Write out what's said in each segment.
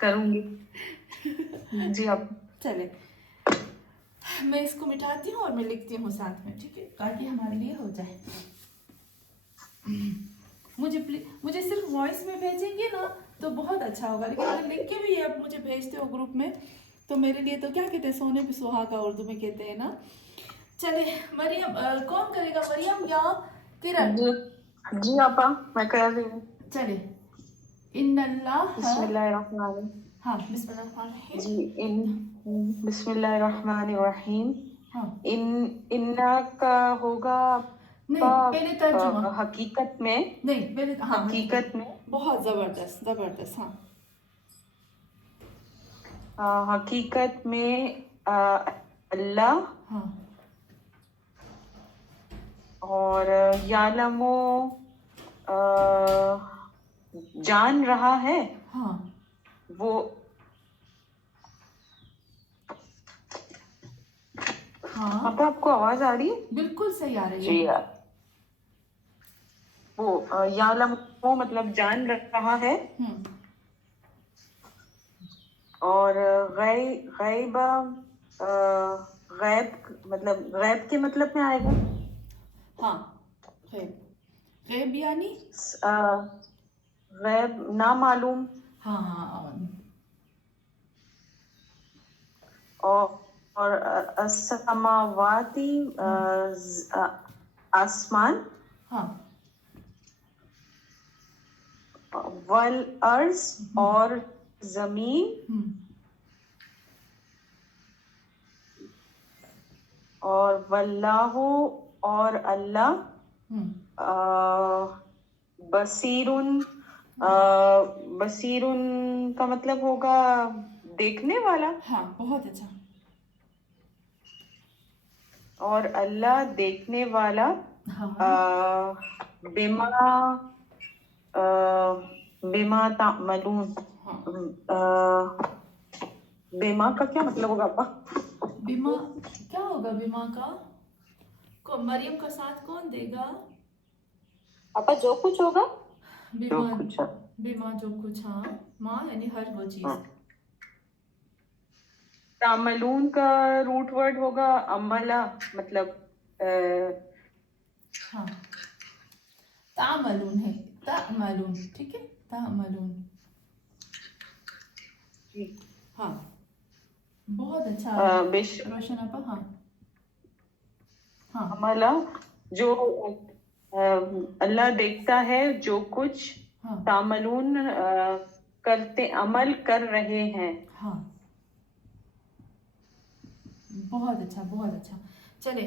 کروں گی جی آپ چلے میں اس کو مٹاتی ہوں اور میں لکھتی ہوں ساتھ میں، ٹھیک ہے، تاکہ ہمارے لیے ہو جائے. مجھے صرف وائس میں بھیجیں گے نا تو بہت اچھا ہوگا، لیکن اگر لکھ کے بھی آپ مجھے بھیجتے ہو گروپ میں تو میرے لیے تو کیا کہتے ہیں، سونے پہ سہاگا اردو میں کہتے ہیں نا. چلے مریم، کون کرے گا، مریم یا کرن؟ جی آپا میں کر رہی ہوں. چلے ان اللہ، بسم اللہ الرحمن الرحیم. ہاں بسم اللہ الرحمن الرحیم. جی بسم اللہ الرحمن الرحیم. ہاں انا کا ہوگا نہیں، پہلے ترجمہ. حقیقت میں. نہیں پہلے، ہاں حقیقت میں. بہت زبردست زبردست. ہاں حقیقت میں اللہ ہاں اور یعلم جان رہا ہے. ہاں وہ ہاں آپ کو آواز آ رہی ہے؟ بالکل صحیح آ رہی ہے. جی وہ یعلم مطلب جان رہا ہے، اور غیب غیب مطلب غیب کے مطلب میں آئے گا. ہاں غیب، غیب یعنی غیب نامعلوم. ہاں اور السماواتی آسمان، ہاں والارض اور زمین، اور واللہ اور اللہ، بصیرن بصیرن کا مطلب ہوگا دیکھنے والا. ہاں بہت اچھا. اور اللہ دیکھنے والا بما تعملون. بما کا کیا مطلب ہوگا آپ؟ بیما کیا ہوگا، بیما کا مریم کا ساتھ کون دے گا؟ آپا جو کچھ ہوگا، بیما بیما جو کچھ. ہاں ماں یعنی ہر وہ چیز. تعملون کا روٹ ورڈ ہوگا عملہ، مطلب ہاں تعملون ہے، تعملون، ٹھیک ہے، تعملون. ہاں بہت اچھا روشن آپا. ہاں ہاں عملہ جو اللہ دیکھتا ہے جو کچھ تعملون کرتے عمل کر رہے ہیں. ہاں بہت اچھا بہت اچھا. چلے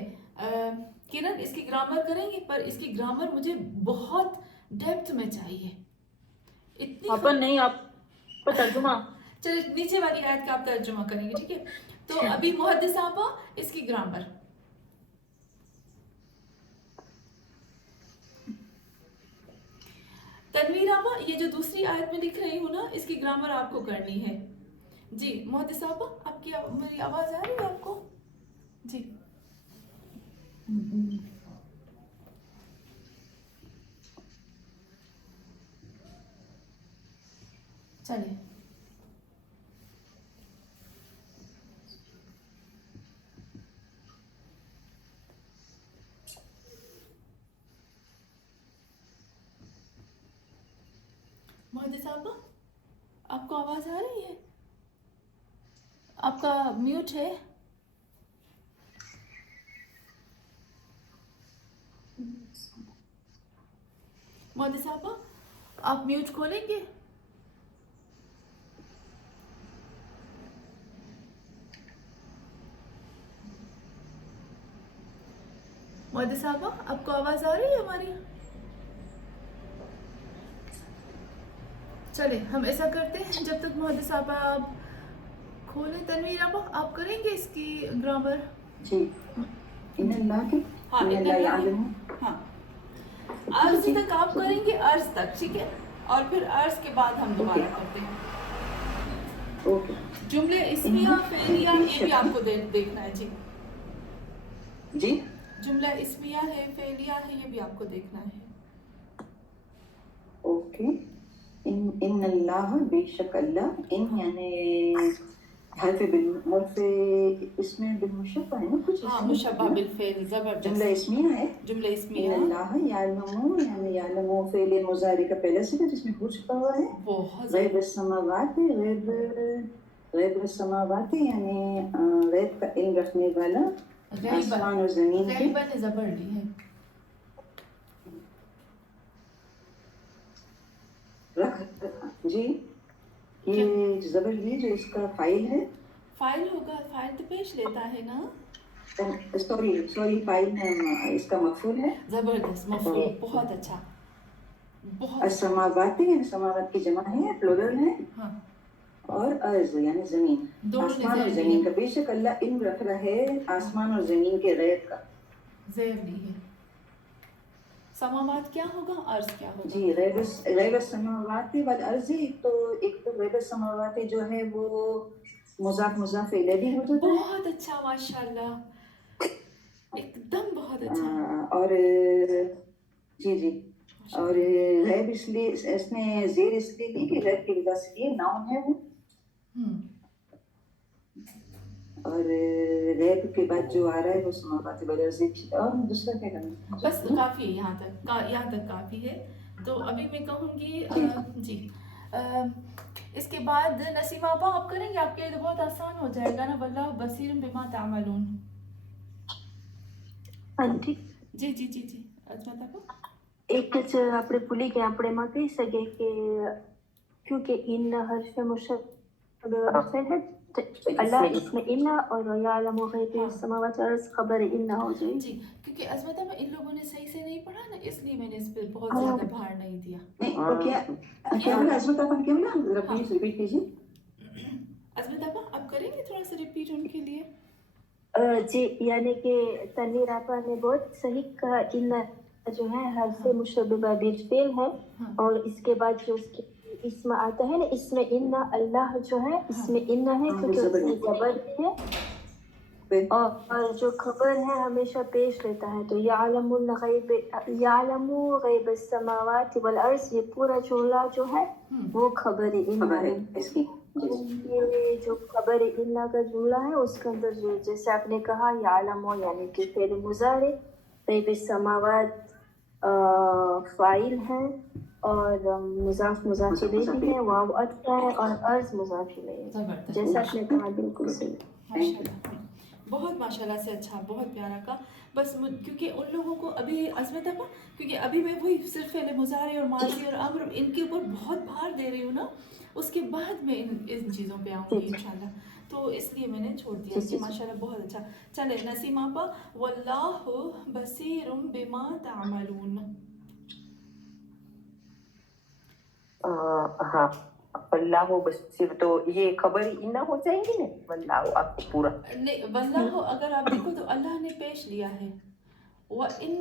کرن اس کی گرامر کریں گے، پر اس کی گرامر مجھے بہت ڈیپتھ میں چاہیے. اتنی نہیں آپ کو ترجمہ. چلے نیچے والی آیت کا آپ ترجمہ کریں گے، ٹھیک ہے. تو ابھی محدث آپا اس کی گرامر. تنویر آپا یہ جو دوسری آیت میں لکھ رہی ہوں نا، اس کی گرامر آپ کو کرنی ہے. جی محدث آپا آپ کی میری آواز آ رہی ہے آپ کو؟ جی چلے محدث آپا آپ کو آواز آ رہی ہے؟ آپ کا میوٹ ہے. محدث آپا آپ میوٹ کھولیں گے؟ محدث آپا آپ کو آواز آ رہی ہے ہماری؟ چلے ہم ایسا کرتے ہیں، جب تک محدث آپا آپ کھولیں. تنویر آپا آپ کریں گے اس کی گرامر؟ جی ان اللہ کی ہاں ہاں عرض تک آپ کریں گے، عرض تک، ٹھیک ہے، اور پھر عرض کے بعد ہم دوبارہ کرتے ہیں. جملے اسمیہ فعلیہ یہ بھی آپ کو دیکھنا ہے. جی جی جملہ اسمیہ ہے، فعلیہ ہے، یہ بھی آپ کو دیکھنا ہے. اوکے. ان اللہ بے شک اللہ، ان یعنی حرف اس میں بالمشبہ ہے نا کچھ، ہاں مشبہ بالفعل، زبردست، جملہ اسمیہ ہے. جملہ ان اسمیہ اللہ یعلم، یعنی یعلم فعل مضارع کا پہلا صیغہ جس میں ہو چھپا ہوا ہے. بہت غیب السماوات، غیب السماوات یعنی غیب کا علم رکھنے والا آسمان اور زمین کے. غیبا نے زبر لی ہے، جی یہ زبر لی جو اس کا فائل ہے. فائل ہوگا، فائل تو پیش لیتا ہے نا. سوری فائل اس کا مفعول ہے. زبردست، مفعول، بہت اچھا، بہت اچھا. السماوات یعنی سماوات کی جمع ہے، پلورل ہے. ہاں اور ارض یعنی زمین، دونوں آسمان اور نے زمین کا. بے شک اللہ علم رکھ رہا ہے آسمان اور زمین کے غیب کا. زیر لی ہے. سماوات کیا ہوگا، عرض کیا ہوگا؟ جی غیب السماوات والارض. ایک تو غیب السماوات جو ہے وہ مضاف الیہ ہو جاتا ہے. بہت اچھا، ماشاءاللہ، ایک دم بہت اچھا. اور جی اور غیب اس لیے اس نے زیر اس لیے لی کہ غیب کی وجہ سے یہ ناؤن ہے وہ. اور غیب کے بعد جو آ رہا ہے وہ سماوات والارض. اور دوسرا کیا کرنا؟ بس کافی ہے، یہاں تک کافی ہے. تو ابھی میں کہوں گی جی اس کے بعد نسیم آپا آپ کریں گے، آپ کے لیے تو بہت آسان ہو جائے گا نا. واللہ بصیر بما تعملون. جی جی جی جی عظمت آپا. ایک આપણે ભૂલી ગયા، આપણે એમાં કહી શકીએ કે کیونکہ ان حرف مشبہ ہے اللہ اس میں ان اور یعلم غیب السماوات والارض خبر ان ہو جائے. جی کیونکہ عظمت آپا ان لوگوں نے صحیح سے نہیں پڑھا نا، اس لیے میں نے اس پہ بہت زیادہ بھار نہیں دیا. کیا بولا عظمت آپا نے؟ کیا بولا؟ ذرا پلیز ریپیٹ کیجیے. عظمت آپا آپ کریں گے تھوڑا سا ریپیٹ ان کے لیے؟ جی یعنی کہ تنویر آپا نے بہت صحیح کہا. ان جو ہے حرف مشبہ بالفعل ہے، اور اس کے بعد جو اس کے اسم آتا ہے نا، اس میں ان اللہ جو ہے اس میں ان ہے کیونکہ اس میں زبر ہے، اور جو خبر ہے ہمیشہ پیش لیتا ہے. تو یعلم الغیب، یعلم غیب السماوات والارض، یہ پورا جملہ جو ہے وہ خبر ان ہے. یہ جو خبر ان کا جملہ ہے اس کے اندر جو جیسے آپ نے کہا یعلم یعنی کہ فعل مضارع، غیب السماوات فاعل ہے، اور مضاف الیہ بھی ہے، واو عطف ہے، اور ارض مضاف الیہ ہے. جیسا آپ نے کہا بالکل صحیح. ماشاءاللہ، بہت ماشاءاللہ سے اچھا، بہت پیارا کا. بس کیونکہ ان لوگوں کو ابھی عظمت آپا، کیونکہ ابھی میں وہی صرف فعل مضارع اور ماضی اور امر ان کے اوپر بہت بھار دے رہی ہوں نا، اس کے بعد میں ان چیزوں پہ آؤں گی انشاءاللہ. تو اس لیے میں نے چھوڑ دیا. جی ماشاءاللہ بہت اچھا. چلے نسیم آپا، واللہ بصیر بما تعملون. ہاں واللہ بصیر، تو یہ خبر نہ ہو جائے گی نا واللہ آپ کو پورا نہیں. واللہ اگر آپ دیکھو تو اللہ نے پیش لیا ہے، وَإِنَّ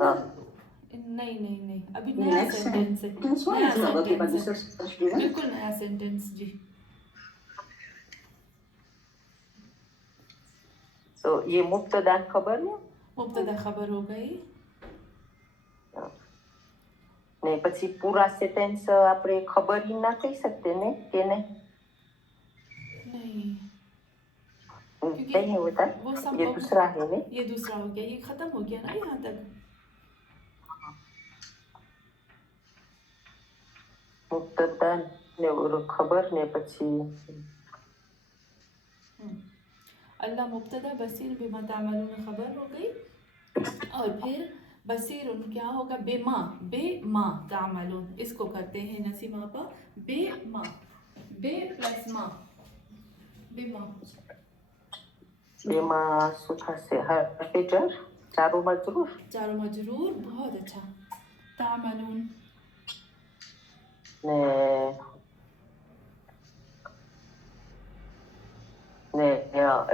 نہیں ابھی نیا سینٹنس ہے، نیا سینٹنس ہے، بالکل نیا سینٹنس. جی تو یہ مبتدا خبر ہے، مبتدا خبر ہو گئی. ને પછી પૂરા સેન્ટેન્સ આપણે ખબર ઈ ના કહી શકતે ને કે નહીં? نہیں نہیں ہوتا، وہ سب یہ دوسرا ہے نا. یہ دوسرا ہو گیا، یہ ختم ہو گیا نا یہاں تک. مبتدا ને ખબર ને પછી اللہ مبتدا، بصیر بما تعملون خبر ہو گئی، اور پھر بصیر کیا ہوگا؟ بے ماں تعملون. اس کو کرتے ہیں نسیم آپا، بے ماں، بے پلس ماں، بے ماں. એમાં શું થશે؟ حرف جر چاروں مجرور. چاروں مجرور، بہت اچھا. تعملون ને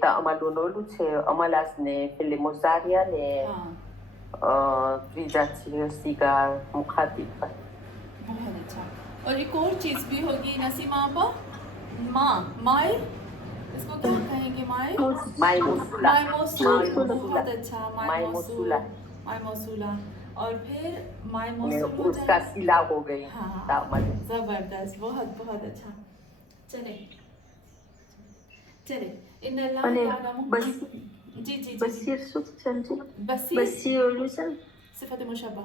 تعملون ઓલું છે અમલાસ ને પેલે મુઝારિયા ને ત્રીજા સિગા મુખાતિબ. بہت اچھا. اور ایک اور چیز بھی ہوگی نسیم آپا، مائل، اس کو کیا کہیں گے؟ مائے موصولہ. مائے موصول، بہت اچھا. مائے موصولہ. اور پھر مائے موصول ہو اس کا جائے. سلا ہو گئی ہاں تعملون. زبردست, بہت بہت اچھا. چلے چلے ان اللہ અને یعلم. جی جی جی બસીર શું સમજી بصیر બસીર સર صفت مشبہ.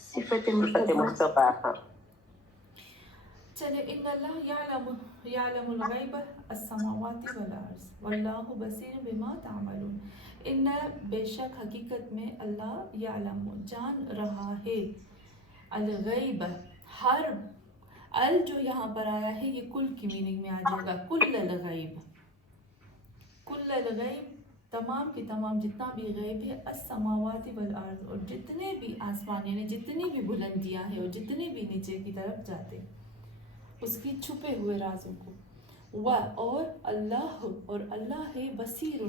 صفت صفت مشبہ. مشتبہ. ہاں. چلے ان اللہ یعلم الغیب السماوات والارض واللہ بصیر بما تعملون. ان بے شک حقیقت میں اللہ یعلم جان رہا ہے الغیب ہر ال جو یہاں پر آیا ہے یہ کل کی میننگ میں آ جائے گا. کل الغیب, کل الغیب تمام کی تمام جتنا بھی غیب ہے, السماوات والارض اور جتنے بھی آسمان یعنی جتنی بھی بلندیاں ہیں اور جتنے بھی نیچے کی طرف جاتے اس کی چھپے ہوئے رازوں کو. اور اللہ اور اللہ ہے بصیر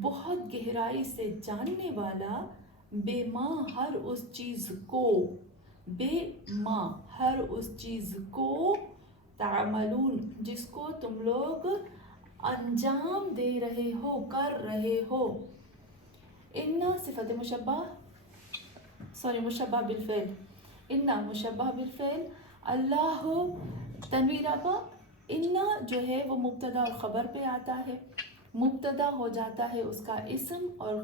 بہت گہرائی سے جاننے والا بے ماں ہر اس چیز کو, بے ماں ہر اس چیز کو تعملون جس کو تم لوگ انجام دے رہے ہو, کر رہے ہو. ان صفت مشبہ مشبہ بالفعل. ان مشبہ بالفعل اللہ تنویر آپا. ان جو ہے وہ مبتدا اور خبر پہ آتا ہے. مبتدا ہو جاتا ہے اس کا اسم اور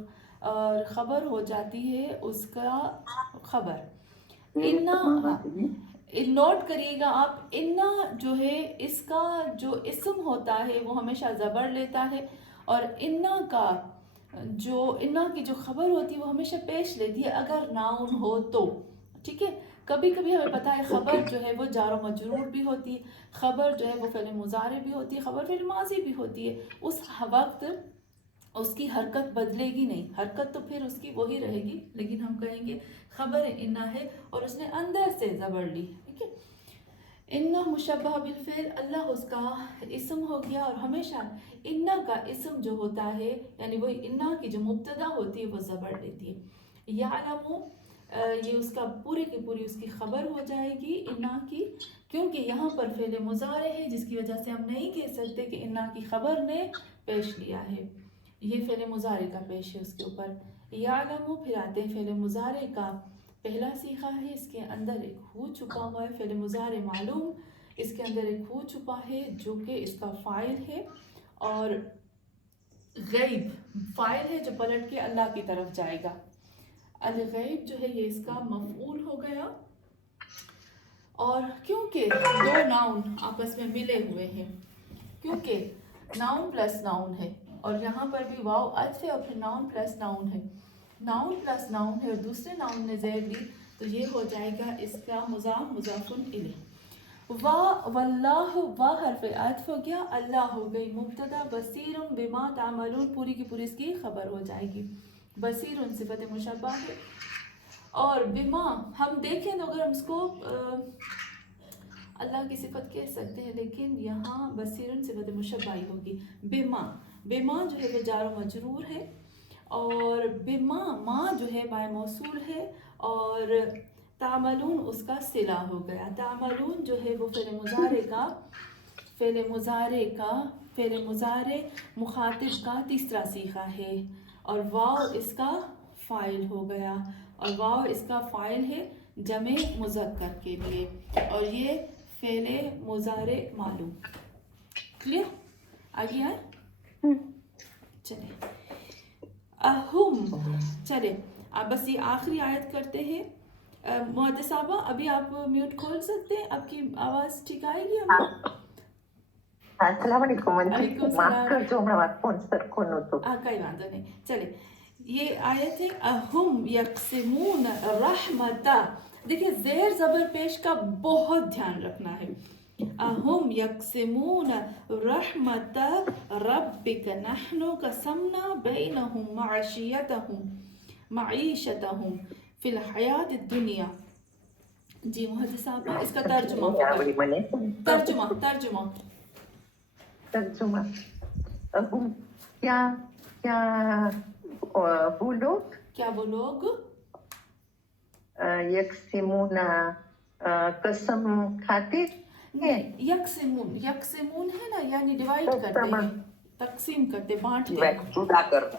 خبر ہو جاتی ہے اس کا خبر. ان نوٹ کریے گا آپ, ان جو ہے اس کا جو اسم ہوتا ہے وہ ہمیشہ زبر لیتا ہے اور ان کی جو خبر ہوتی ہے وہ ہمیشہ پیش لیتی ہے اگر ناؤن ہو تو. ٹھیک ہے, کبھی کبھی ہمیں پتہ ہے خبر جو ہے وہ جار و مجرور بھی ہوتی ہے, خبر جو ہے وہ فعل مضارع بھی ہوتی ہے, خبر فعل ماضی بھی ہوتی ہے. اس وقت اس کی حرکت بدلے گی نہیں, حرکت تو پھر اس کی وہی رہے گی, لیکن ہم کہیں گے خبر انا ہے اور اس نے اندر سے زبر لی. ٹھیک ہے, انا مشبہ بالفعل اللہ اس کا اسم ہو گیا اور ہمیشہ انا کا اسم جو ہوتا ہے یعنی وہ انا کی جو مبتدا ہوتی ہے وہ زبر لیتی ہے. یعلم یہ اس کا پورے کی پوری اس کی خبر ہو جائے گی انا کی, کیونکہ یہاں پر فعل مضارع ہے جس کی وجہ سے ہم نہیں کہہ سکتے کہ انا کی خبر نے پیش لیا ہے. یہ فعل مضارع کا پیش ہے اس کے اوپر. یعلم پھر آتے ہیں فعل مضارع کا پہلا صیغہ ہے, اس کے اندر ایک ہو چھپا ہوا ہے. فعل مضارع معلوم, اس کے اندر ایک ہو چھپا ہے جو کہ اس کا فاعل ہے, اور غیب فاعل ہے جو پلٹ کے اللہ کی طرف جائے گا. الغیب جو ہے یہ اس کا مفعول ہو گیا, اور کیونکہ دو ناؤن آپس میں ملے ہوئے ہیں, کیونکہ ناؤن پلس ناؤن ہے اور یہاں پر بھی واو عطف ہے اور پھر ناؤن پلس ناؤن ہے, ناؤن پلس ناؤن ہے اور دوسرے ناؤن نے زید لی تو یہ ہو جائے گا اس کا مضاف مضاف الیہ. واللہ وا حرف عطف ہو گیا, اللہ ہو گئی مبتدا, بصیر بما تعملون پوری کی پوری اس کی خبر ہو جائے گی. بصیر صفت مشبہ ہے, اور بما ہم دیکھیں تو اگر ہم اس کو اللہ کی صفت کہہ سکتے ہیں, لیکن یہاں بصیر صفت مشبہ ہی ہوگی. بما جو ہے وہ جار و مجرور ہے, اور بما ما جو ہے بائے موصول ہے, اور تعملون اس کا صلہ ہو گیا. تعملون جو ہے وہ فعل مضارع مخاطب کا تیسرا صیغہ ہے, اور واو اس کا فاعل ہو گیا, اور واو اس کا فاعل ہے جمع مذکر کے لیے, اور یہ فعل مضارع معلوم. کلیئر, آگے آئے. چلے چلے آپ بس یہ آخری آیت کرتے ہیں. محدث صاحبہ ابھی آپ میوٹ کھول سکتے ہیں, آپ کی آواز ٹھیک آئے گی ہمیں؟ السلام علیکم. وعلیکم السلام. معاف کر جو میں فون سر کھولوں تو کوئی بات نہیں. چلے یہ آیت ہے اہم یقسمون رحمت. دیکھیں زیر زبر پیش کا بہت دھیان رکھنا ہے. اہم یقسمون رحمت ربک نحن قسمنا بینہم معیشتہم فی الحیات الدنیا. جی محدث صاحب اس کا ترجمہ ترجمہ اہم کیا وہ لوگ یقسمون قسم کھاتے ہیں. یقسمون ہے نا, یعنی ڈیوائڈ کرتے ہیں, تقسیم کرتے, بانٹتے ہیں. جدا کرنا.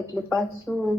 એટલે પાછું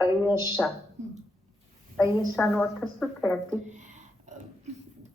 અયશા અયશાનો અર્થ શું થાય?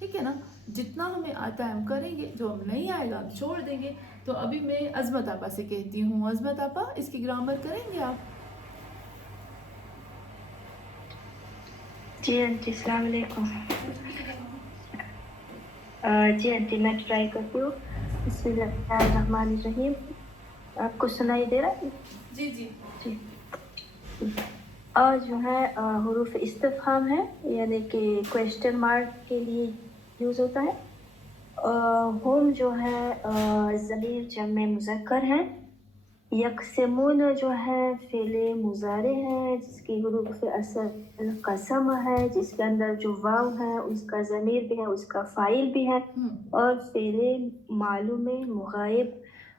ٹھیک ہے نا. جتنا ہمیں آتا ہے ہم کریں گے, جو ہم نہیں آئے گا ہم چھوڑ دیں گے. تو ابھی میں عظمت آپا سے کہتی ہوں. عظمت آپا اس کی گرامر کریں گے آپ؟ جی آنٹی السلام علیکم. جی آنٹی میں ٹرائی کرتی ہوں. بسم اللہ الرحمن الرحیم. آپ کو سنائی دے رہا ہے؟ جی جی. جی. جو ہے حروف استفہام ہے, یعنی کہ کویشچن مارک کے لیے یوز ہوتا ہے. ہم جو ہے ضمیر جمع مذکر ہے. یقسمون جو ہے فعل مضارع ہے جس کی حروف اصل قسم ہے, جس کے اندر جو واو ہے اس کا ضمیر بھی ہے, اس کا فاعل بھی ہے. اور فعل معلوم مغائب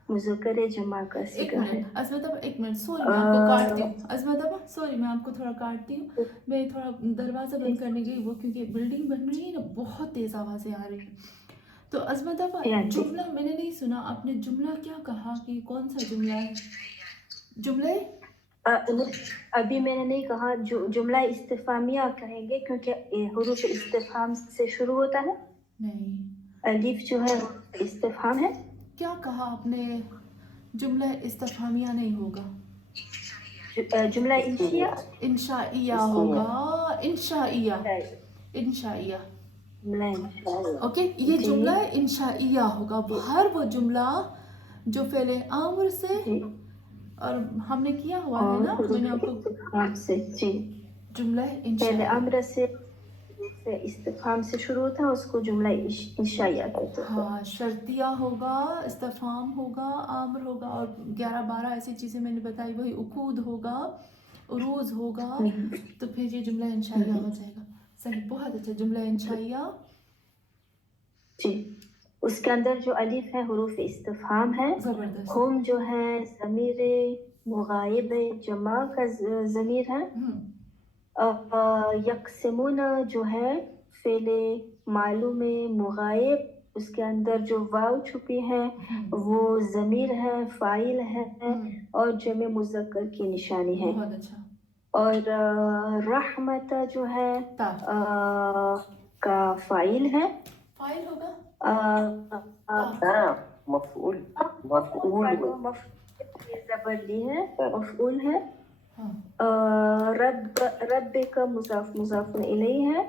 مذکر جمع کا ایک صیغہ ہے. منٹ عظمت آپا, ایک منٹ, سوری میں آپ کو کاٹتی ہوں. عظمت آپا سوری میں آپ کو تھوڑا کاٹتی ہوں. میں تھوڑا دروازہ بند کرنے گئی وہ, کیونکہ بلڈنگ بن رہی ہے نا, بہت تیز آوازیں آ رہی ہیں. تو عظمت آپا جملہ میں نے نہیں سنا, آپ نے جملہ کیا کہا کہ کون سا جملہ ہے؟ جملے ابھی میں نے نہیں کہا. جملہ استفہامیہ کہیں گے کیونکہ حروف استفہام سے شروع ہوتا ہے. نہیں, الف جو ہے استفہام ہے. کیا کہا آپ نے؟ جملہ استفہامیہ نہیں ہوگا, جملہ انشیہ انشائیہ ہوگا. انشائیہ, انشائیہ. اوکے, یہ جملہ انشائیہ ہوگا. ہر وہ جملہ جو فعل امر سے اور ہم نے کیا ہوا ہے نا, میں نے آپ کو جملہ پہلے انشائیہ. امر سے استفہام سے شروع ہوتا ہے, اس کو جملہ انشائیہ کہتے ہیں. ہاں, شرطیہ ہوگا, استفہام ہوگا, امر ہوگا, اور 11-12 ایسی چیزیں میں نے بتائی, وہی عقود ہوگا, عروض ہوگا, تو پھر یہ جملہ انشائیہ ہو جائے گا. صحیح, بہت اچھا. جملہ انشائیہ. جی, اس کے اندر جو الف ہے حروف استفہام ہے. زبردست. ہم جو ہے ضمیر مغائب جمع کا ضمیر ہے. یقسمون جو ہے فعل معلوم مغائب, اس کے اندر جو واو چھپی ہے وہ ضمیر ہے, فاعل ہے, اور جمع مذکر کی نشانی ہے. بہت اچھا. اور رحمت جو ہے کا فاعل ہے. فاعل ہوگا, ہاں مفعول, مفعول زبر لی ہے, مفعول ہے. رب کا مضاف الیہ ہے.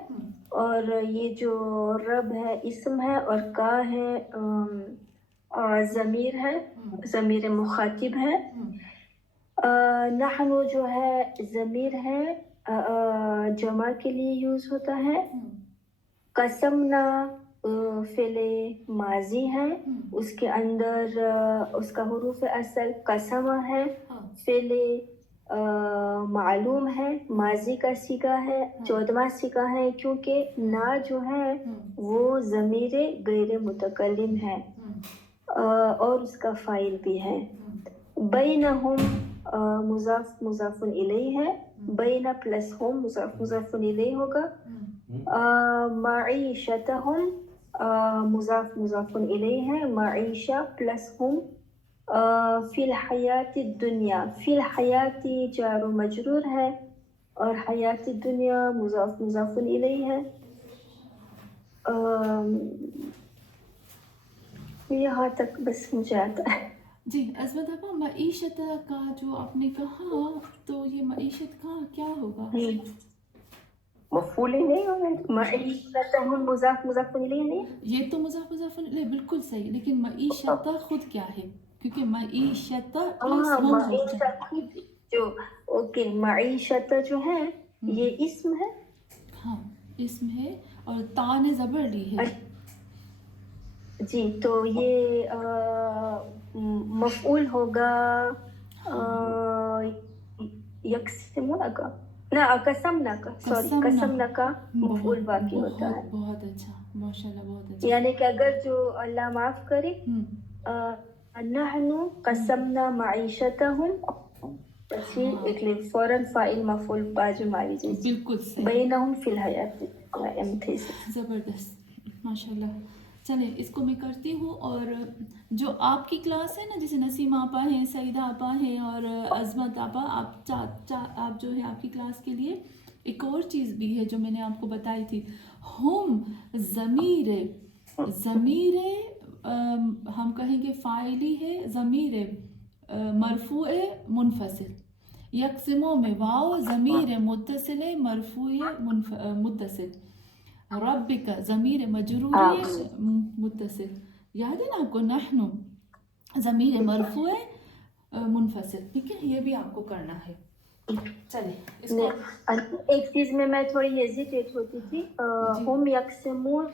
اور یہ جو رب ہے اسم ہے, اور کا ہے ضمیر ہے, ضمیر مخاطب ہے. نحن جو ہے ضمیر ہے, جمع کے لیے یوز ہوتا ہے. قسمنا فعل ماضی ہے, اس کے اندر اس کا حروف اصل قسم ہے. فعل معلوم ہے, ماضی کا صیغہ ہے, 14واں صیغہ ہے, کیونکہ نا جو ہے وہ ضمیر غیر متکلم ہے, اور اس کا فاعل بھی ہے. بینہم مضاف الیہ ہے. بین پلس ہم مضاف الیہ ہوگا. معیشتہم مضاف الیہ ہے, معیشہ پلس ہم. فی الحیات الدنیا, فی الحیات جار و مجرور ہے, اور حیات الدنیا مضاف الیہ ہے. یہاں تک بس مجھے آتا ہے. جی عظمت آپا, معیشت کا جو آپ نے کہا, تو یہ معیشت کا کیا ہوگا؟ مفعول ہی نہیں ہوگا. معیشتہم مضاف الیہ نہیں, یہ تو مضاف الیہ بالکل صحیح, لیکن معیشت خود کیا ہے؟ کیونکہ معیشت معیشت جو اوکے, معیشت جو ہے یہ اسم ہے. ہاں اسم ہے, اور تا نے زبر لی ہے. جی, تو یہ مفعول ہوگا یقسمون کا, نہ قسمنا کا, سوری قسمنا کا مفعول باقی ہوتا ہے. بہت اچھا, ماشاءاللہ, بہت اچھا. یعنی کہ اگر جو اللہ معاف کرے, نحن قسمنا معیشتہم, پھر ایک لیے فوراً فاعل مفعول بازو ماری جائے. بالکل صحیح, بینہم فی الحیات. زبردست, ماشاءاللہ. چلیں اس کو میں کرتی ہوں. اور جو آپ کی کلاس ہے نا, جیسے نسیم آپا ہیں, سعیدہ آپا ہیں, اور عظمت آپا, آپ جو ہے آپ کی کلاس کے لیے ایک اور چیز بھی ہے جو میں نے آپ کو بتائی تھی، ہم ضمیر ہم کہیں گے فاعلی ہے، ضمیر مرفوع منفصل، یقسموں میں واو ضمیر متصل مرفوع متصل، رب کا ضمیر مجروری متصل، یاد ہے نا آپ کو، نحن ضمیر مرفوع منفصل، ٹھیک ہے، یہ بھی آپ کو کرنا ہے. چلے اس کو ایک چیز میں تھوڑی ہیزیٹیٹ ہوتی تھی، ہم یقسمون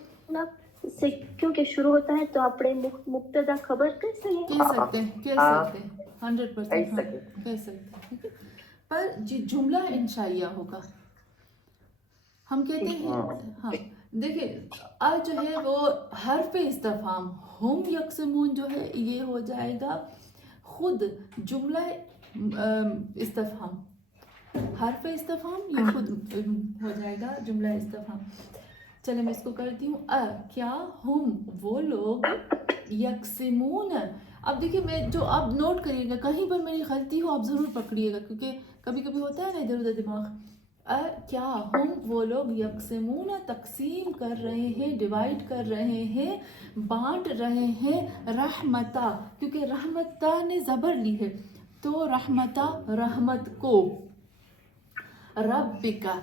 سے کیونکہ شروع ہوتا ہے تو اپنے مبتدا خبر کیسے لیں؟ کہہ سکتے ہیں 100% کہہ سکتے ہیں، ٹھیک ہے، پر جملہ انشائیہ ہوگا. ہم کہتے ہیں ہاں دیکھیں جو ہے وہ حرف استفہام، ہم یقسمون جو ہے یہ ہو جائے گا خود جملہ استفہام، حرف استفہام یہ خود ہو جائے گا جملہ استفہام. چلے میں اس کو کرتی ہوں، کیا ہم وہ لوگ یقسمون. اب دیکھیے میں جو آپ نوٹ کریے گا، کہیں پر میری غلطی ہو آپ ضرور پکڑیے گا، کیونکہ کبھی کبھی ہوتا ہے نا ادھر ادھر دماغ. کیا ہم وہ لوگ یقسمون تقسیم کر رہے ہیں، ڈیوائڈ کر رہے ہیں، بانٹ رہے ہیں، رحمتا، کیونکہ رحمتا نے زبر لی ہے تو رحمتا رحمت کو، ربکا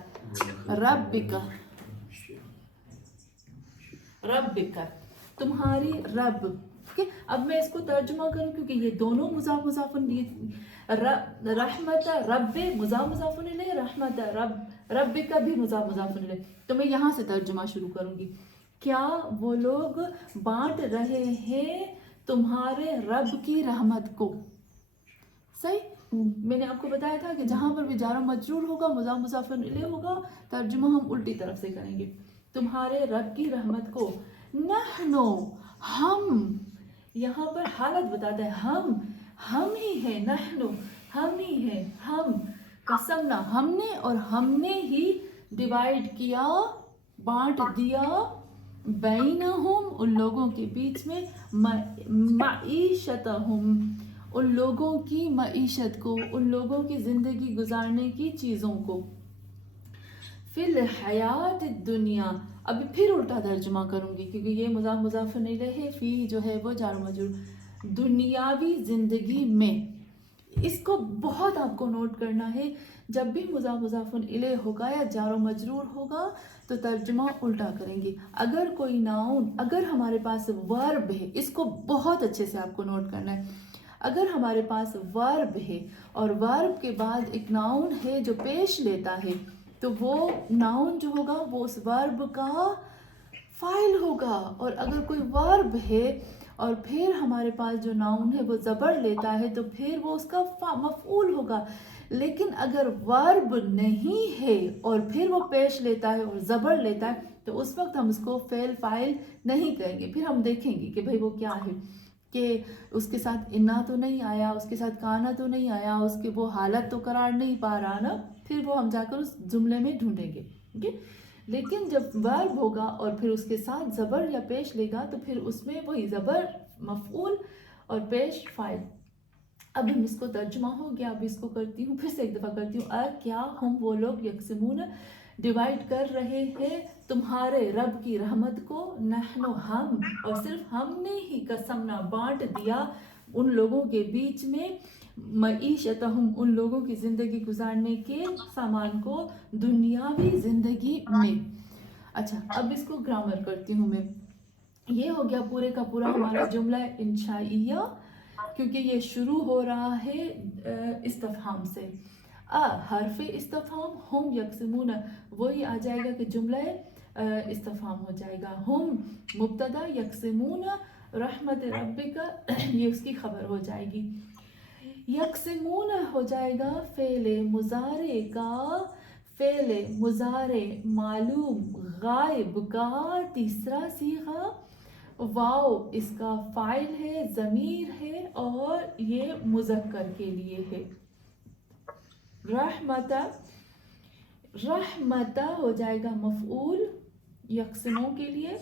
تمہاری رب. اب میں اس کو ترجمہ کروں کیونکہ یہ دونوں مضاف رحمت رب مضاف الیہ، رحمت رب کا بھی مضاف الیہ. تو میں یہاں سے ترجمہ شروع کروں گی. کیا وہ لوگ بانٹ رہے ہیں تمہارے رب کی رحمت کو. صحیح، میں نے آپ کو بتایا تھا کہ جہاں پر بھی جار و مجرور ہوگا مضاف الیہ ہوگا، ترجمہ ہم الٹی طرف سے کریں گے. تمہارے رب کی رحمت کو، نحنو ہم، یہاں پر حالت بتاتا ہے، ہم ہی ہیں، نحنو ہم ہی ہیں، ہم قسمنا ہم نے، اور ہم نے ہی ڈیوائڈ کیا، بانٹ دیا، بینہم ان لوگوں کے بیچ میں، معیشتہم ان لوگوں کی معیشت کو، ان لوگوں کی زندگی گزارنے کی چیزوں کو، فی الحیات الدنیا. ابھی پھر الٹا ترجمہ کروں گی کیونکہ یہ مضاف الیہ ہے، فی جو ہے وہ جار و مجرور، دنیاوی زندگی میں. اس کو بہت آپ کو نوٹ کرنا ہے، جب بھی مضاف الیہ ہوگا یا جار و مجرور ہوگا تو ترجمہ الٹا کریں گے. اگر کوئی ناؤن، اگر ہمارے پاس ورب ہے، اس کو بہت اچھے سے آپ کو نوٹ کرنا ہے، اگر ہمارے پاس ورب ہے اور ورب کے بعد ایک ناؤن ہے جو پیش لیتا ہے، تو وہ ناؤن جو ہوگا وہ اس ورب کا فاعل ہوگا. اور اگر کوئی ورب ہے اور پھر ہمارے پاس جو ناؤن ہے وہ زبر لیتا ہے تو پھر وہ اس کا مفعول ہوگا. لیکن اگر ورب نہیں ہے اور پھر وہ پیش لیتا ہے اور زبر لیتا ہے تو اس وقت ہم اس کو فعل فاعل نہیں کہیں گے. پھر ہم دیکھیں گے کہ بھئی وہ کیا ہے، کہ اس کے ساتھ انا تو نہیں آیا، اس کے ساتھ کانا تو نہیں آیا، اس کے وہ حالت تو قرار نہیں پا رہا نا، پھر وہ ہم جا کر اس جملے میں ڈھونڈیں گے. لیکن جب ورب ہوگا اور پھر اس کے ساتھ زبر یا پیش لے گا تو پھر اس میں وہی زبر مفعول اور پیش فاعل. اب ہم اس کو ترجمہ ہو گیا. اب اس کو کرتی ہوں، پھر سے ایک دفعہ کرتی ہوں. کیا ہم وہ لوگ یقسمون ڈیوائڈ کر رہے ہیں تمہارے رب کی رحمت کو، نحنو ہم، اور صرف ہم نے ہی قسمنا بانٹ دیا ان لوگوں کے بیچ میں، معیشتہم ان لوگوں کی زندگی گزارنے کے سامان کو، دنیاوی زندگی میں. اچھا اب اس کو گرامر کرتی ہوں میں. یہ ہو گیا پورے کا پورا ہمارا جملہ انشائیہ، کیونکہ یہ شروع ہو رہا ہے استفہام سے. حرف استفہام ہم یقسمون، وہی آ جائے گا کہ جملہ استفہام ہو جائے گا. ہم مبتدا، یقسمون رحمت ربک یہ اس کی خبر ہو جائے گی. یقسمون ہو جائے گا فعل مضارع کا، فعل مضارع معلوم غائب کا تیسرا صیغہ. واو اس کا فاعل ہے، ضمیر ہے، اور یہ مذکر کے لیے ہے. رحمت ہو جائے گا مفعول یقسموں کے لیے.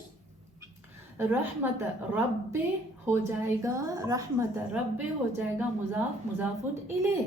رحمت رب ہو جائے گا، رحمت رب ہو جائے گا مضاف الیہ.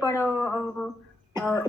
પણ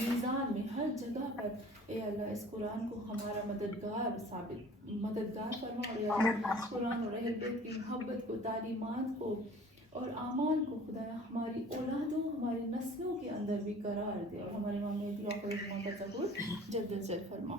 میزان میں ہر جگہ پر اے اللہ اس قرآن کو ہمارا مددگار فرما اور یا اللہ اس قرآن اور اہل بیت کی محبت کو تعلیمات کو اور اعمال کو خدا ہماری اولادوں ہماری نسلوں کے اندر بھی قرار دے اور ہمارے امام مہدی آخر زمان کا ظہور جلد از جلد فرما.